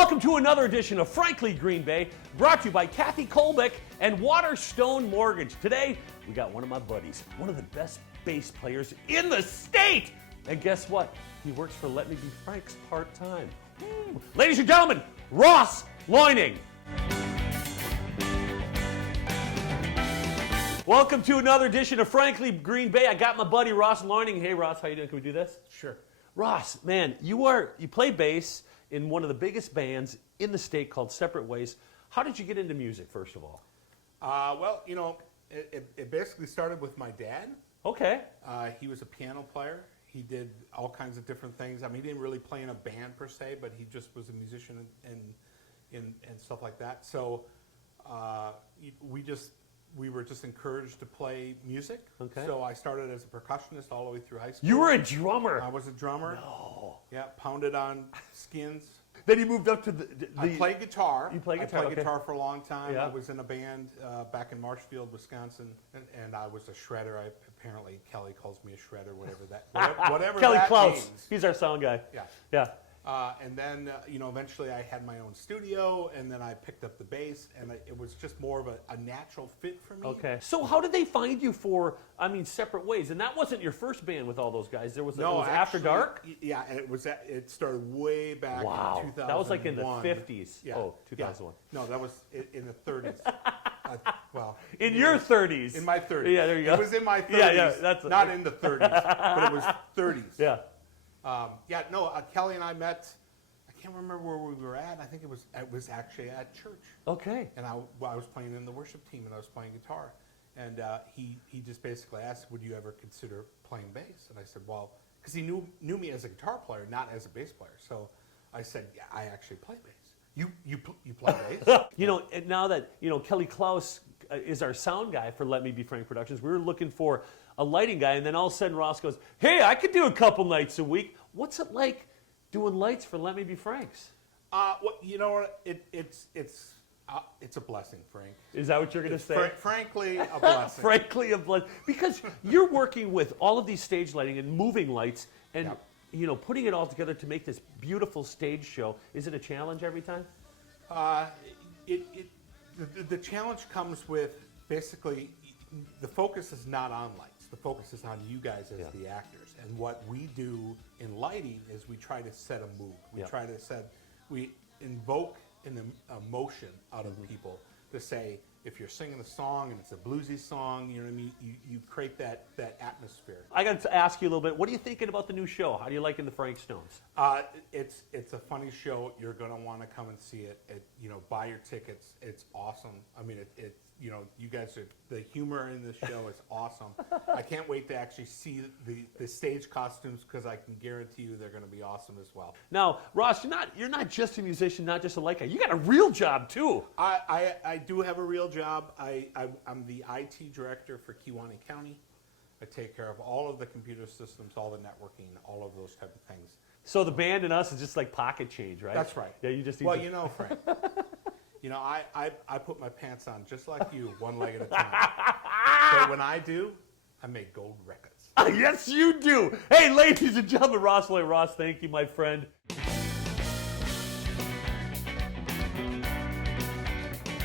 Welcome to another edition of Frankly Green Bay, brought to you by Kathy Kolbeck and Waterstone Mortgage. Today, we got one of my buddies, one of the best bass players in the state. And guess what? He works for Let Me Be Frank's part-time. Ladies and gentlemen, Ross Loining. Welcome to another edition of Frankly Green Bay. I got my buddy Ross Loining. Hey Ross, how you doing? Can we do this? Sure. Ross, man, you play bass in one of the biggest bands in the state called Separate Ways. How did you get into music, first of all? Well, you know, it basically started with my dad. Okay. He was a piano player. He did all kinds of different things. I mean, he didn't really play in a band per se, but he just was a musician and stuff like that. So we were just encouraged to play music. Okay. So I started as a percussionist all the way through high school. You were a drummer. I was a drummer. No. Yeah, pounded on skins. Then you moved up to the I played guitar. You played guitar, I played okay. guitar for a long time. Yeah. I was in a band back in Marshfield, Wisconsin, and I was a shredder. Apparently Kelly calls me a shredder, whatever Kelly that Klaus. means. He's our sound guy. Yeah. Yeah. And then, eventually I had my own studio, and then I picked up the bass, and it was just more of a natural fit for me. Okay. So how did they find you for, Separate Ways? And that wasn't your first band with all those guys. It was After Dark? Yeah, and it started way back in 2001. That was like in the 50s. Yeah. Oh, 2001. Yeah. No, that was in the 30s. In your 30s. In my 30s. Yeah, there you go. It was in my 30s. Yeah, not in the 30s, but it was 30s. Yeah. Kelly and I met. I can't remember where we were at. I think it was actually at church. Okay. And I was playing in the worship team, and I was playing guitar. And he just basically asked, "Would you ever consider playing bass?" And I said, "Well," because he knew me as a guitar player, not as a bass player. So I said, "Yeah, I actually play bass." You play bass? And now that Kelly Klaus is our sound guy for Let Me Be Frank Productions, we were looking for a lighting guy, and then all of a sudden Ross goes, "Hey, I could do a couple nights a week." What's it like doing lights for Let Me Be Frank's? It's a blessing, Frank. Is that what you're going to say? Frankly, a blessing. Frankly, a blessing. Because you're working with all of these stage lighting and moving lights and, putting it all together to make this beautiful stage show. Is it a challenge every time? The challenge comes with basically the focus is not on lights. The focus is on you guys as the actors. And what we do in lighting is we try to set a mood. We invoke an emotion out of people to say, if you're singing a song and it's a bluesy song, you know what I mean, you create that atmosphere. I got to ask you a little bit, what are you thinking about the new show? How do you like in the Frank Stones? It's a funny show. You're going to want to come and see it. Buy your tickets. It's awesome. I mean, you guys the humor in this show is awesome. I can't wait to actually see the stage costumes, because I can guarantee you they're going to be awesome as well. Now, Ross, you're not just a musician, not just a light guy. You got a real job too. I do have a real job. I'm the IT director for Kewaunee County. I take care of all of the computer systems, all the networking, all of those type of things. So the band and us is just like pocket change, right? That's right. Yeah, you just Frank, I put my pants on just like you, one leg at a time. But when I do, I make gold records. Yes, you do. Hey, ladies and gentlemen, Ross Loining. Ross, thank you, my friend.